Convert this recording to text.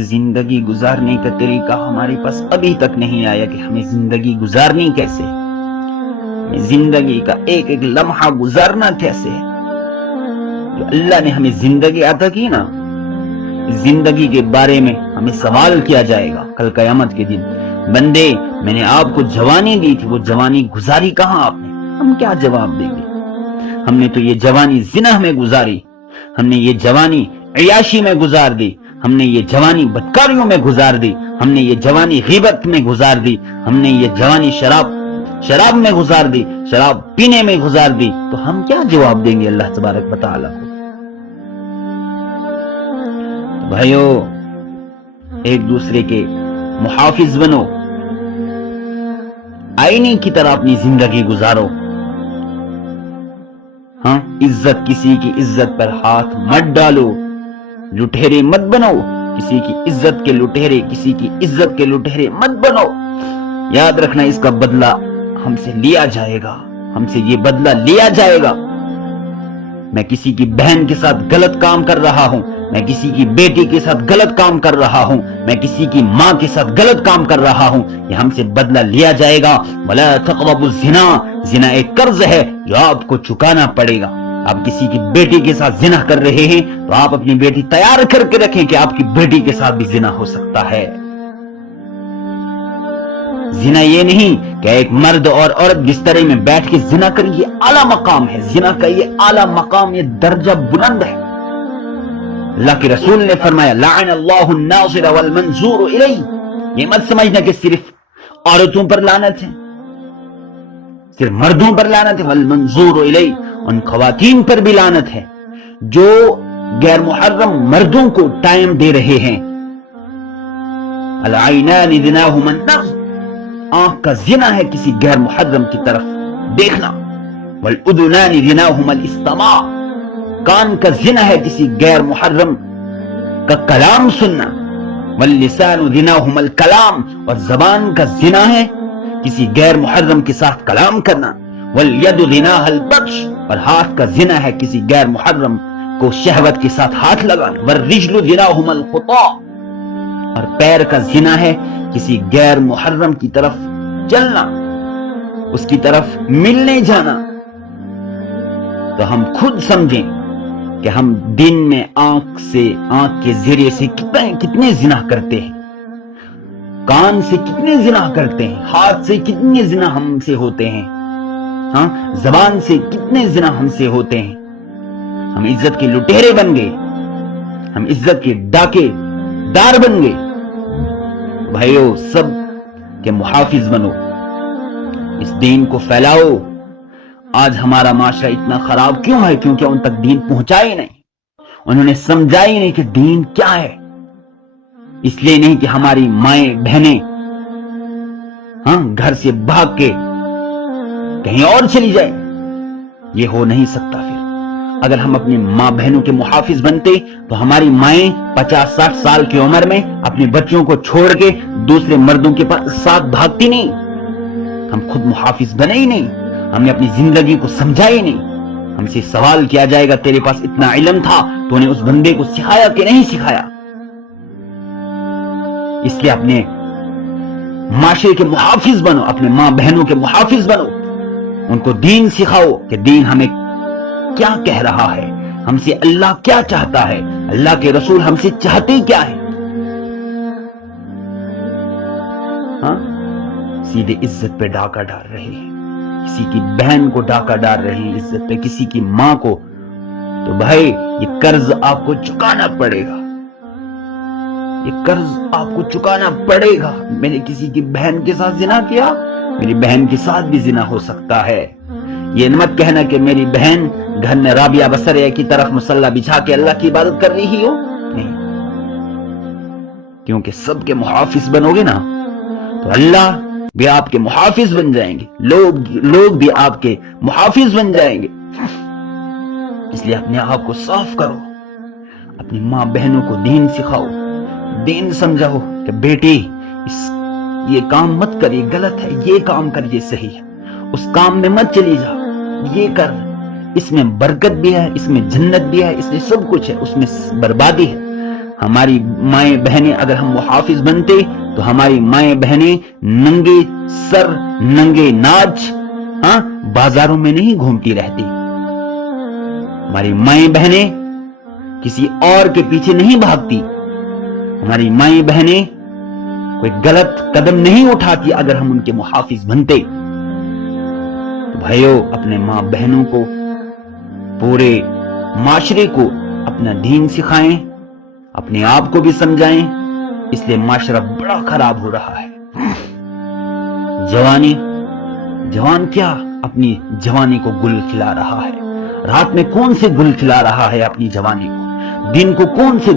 زندگی گزارنے کا طریقہ ہمارے پاس ابھی تک نہیں آیا کہ ہمیں زندگی گزارنی کیسے ہے، ہمیں زندگی کا ایک ایک لمحہ گزارنا کیسے ہے۔ جو اللہ نے ہمیں زندگی عطا کی نا، زندگی کے بارے میں ہمیں سوال کیا جائے گا کل قیامت کے دن، بندے میں نے آپ کو جوانی دی تھی، وہ جوانی گزاری کہاں آپ نے؟ ہم کیا جواب دیں گے؟ ہم نے تو یہ جوانی زنا میں گزاری، ہم نے یہ جوانی عیاشی میں گزار دی، ہم نے یہ جوانی بدکاریوں میں گزار دی، ہم نے یہ جوانی غیبت میں گزار دی، ہم نے یہ جوانی شراب میں گزار دی، شراب پینے میں گزار دی، تو ہم کیا جواب دیں گے اللہ تبارک و تعالیٰ کو؟ بھائیو، ایک دوسرے کے محافظ بنو، آئینے کی طرح اپنی زندگی گزارو۔ ہاں، عزت کسی کی عزت پر ہاتھ مت ڈالو، لٹیرے مت بنو، کسی کی عزت کے لٹیرے، کسی کی عزت کے لٹیرے مت بنو۔ یاد رکھنا اس کا بدلہ ہم سے لیا جائے گا، ہم سے یہ بدلہ لیا جائے گا۔ میں کسی کی بہن کے ساتھ غلط کام کر رہا ہوں، میں کسی کی بیٹی کے ساتھ غلط کام کر رہا ہوں، میں کسی کی ماں کے ساتھ غلط کام کر رہا ہوں، یہ ہم سے بدلہ لیا جائے گا۔ وَلَا تَقْرَبُوا الزِّنَا، زنا ایک قرض ہے جو آپ کو چکانا پڑے گا۔ آپ کسی کی بیٹی کے ساتھ زنا کر رہے ہیں تو آپ اپنی بیٹی تیار کر کے رکھیں کہ آپ کی بیٹی کے ساتھ بھی زنا ہو سکتا ہے۔ زنا یہ نہیں کہ ایک مرد اور عورت بسترے میں بیٹھ کے زنا کریں، یہ اعلیٰ مقام ہے، زنا کا یہ اعلیٰ مقام، یہ درجہ بلند ہے۔ اللہ کے رسول نے فرمایا لعن اللہ الناظر والمنظور الیہ، یہ مت سمجھنا کہ صرف عورتوں پر لعنت ہے، صرف مردوں پر لعنت ہے، والمنظور الیہ، ان خواتین پر بھی لعنت ہے جو غیر محرم مردوں کو ٹائم دے رہے ہیں۔ العینان زناہما النظر، آنکھ کا زنا ہے کسی غیر محرم کی طرف دیکھنا۔ والاذنان زناہما الاستماع، کان کا زنا ہے کسی غیر محرم کا کلام سننا۔ واللسان زناہما الکلام، اور زبان کا زنا ہے کسی غیر محرم کے ساتھ کلام کرنا۔ والید زناہا البطش، اور ہاتھ کا زنا ہے کسی غیر محرم کو شہوت کے ساتھ ہاتھ لگانا۔ والرجل زناہما الخطا، اور پیر کا زنا ہے کسی غیر محرم کی طرف چلنا، اس کی طرف ملنے جانا۔ تو ہم خود سمجھیں کہ ہم دن میں آنکھ کے ذریعے سے کتنے زنا کرتے ہیں، کان سے کتنے زنا کرتے ہیں، ہاتھ سے کتنے زنا ہم سے ہوتے ہیں، ہاں، زبان سے کتنے زنا ہم سے ہوتے ہیں۔ ہم عزت کے لٹیرے بن گئے، ہم عزت کے ڈاکے دار بن گئے۔ بھائیو، سب کے محافظ بنو، اس دین کو پھیلاؤ۔ آج ہمارا معاشرہ اتنا خراب کیوں ہے؟ کیونکہ ان تک دین پہنچا ہی نہیں، انہوں نے سمجھا ہی نہیں کہ دین کیا ہے۔ اس لیے نہیں کہ ہماری مائیں بہنیں ہاں گھر سے بھاگ کے کہیں اور چلی جائے، یہ ہو نہیں سکتا۔ پھر اگر ہم اپنی ماں بہنوں کے محافظ بنتے تو ہماری مائیں 50-60 سال کی عمر میں اپنے بچوں کو چھوڑ کے دوسرے مردوں کے ساتھ بھاگتی نہیں۔ ہم خود محافظ بنے ہی نہیں، ہم نے اپنی زندگی کو سمجھا ہی نہیں۔ ہم سے سوال کیا جائے گا تیرے پاس اتنا علم تھا تو نے اس بندے کو سکھایا کہ نہیں سکھایا؟ اس لیے اپنے معاشرے کے محافظ بنو، اپنے ماں بہنوں کے محافظ بنو، ان کو دین سکھاؤ کہ دین ہمیں کیا کہہ رہا ہے، ہم سے اللہ کیا چاہتا ہے، اللہ کے رسول ہم سے چاہتے کیا ہے۔ ہاں، سیدھے عزت پہ ڈاکہ ڈال رہے ہیں، کسی کی بہن کو ڈاکہ ڈال رہے ہیں عزت پہ، کسی کی ماں کو۔ تو بھائی، یہ قرض آپ کو چکانا پڑے گا، یہ قرض آپ کو چکانا پڑے گا۔ میں نے کسی کی بہن کے ساتھ زنا کیا، میری بہن کے ساتھ بھی زنا ہو سکتا ہے۔ یہ مت کہنا کہ میری بہن گھر میں رابعہ بسریہ کی طرف مصلی بچھا کے اللہ کی عبادت کر رہی ہو، نہیں، کیونکہ سب کے محافظ بنو گے نا تو اللہ بھی آپ کے محافظ بن جائیں گے، لوگ بھی آپ کے محافظ بن جائیں گے۔ اس لیے اپنے آپ کو صاف کرو، اپنی ماں بہنوں کو دین سکھاؤ، دین سمجھاؤ کہ بیٹی یہ کام مت کر، یہ غلط ہے، یہ کام کر، یہ صحیح ہے، اس کام میں مت چلی جا، یہ کر، اس میں برکت بھی ہے، اس میں جنت بھی ہے، اس میں سب کچھ ہے، اس میں بربادی ہے۔ ہماری مائیں بہنیں اگر ہم محافظ بنتے تو ہماری مائیں بہنیں ننگے سر ننگے ناچ بازاروں میں نہیں گھومتی رہتی. ہماری مائیں بہنیں کسی اور کے پیچھے نہیں بھاگتی. ہماری مائیں بہنیں کوئی غلط قدم نہیں اٹھاتی اگر ہم ان کے محافظ بنتے. تو بھائیو، اپنے ماں بہنوں کو، پورے معاشرے کو اپنا دین سکھائیں، اپنے آپ کو بھی سمجھائیں. اس لیے معاشرہ بڑا خراب ہو رہا ہے. جوان کیا اپنی جوانی کو گل کھلا رہا ہے؟ رات میں کون سے گل کھلا رہا ہے اپنی جوانی کو؟ دن کو کون سے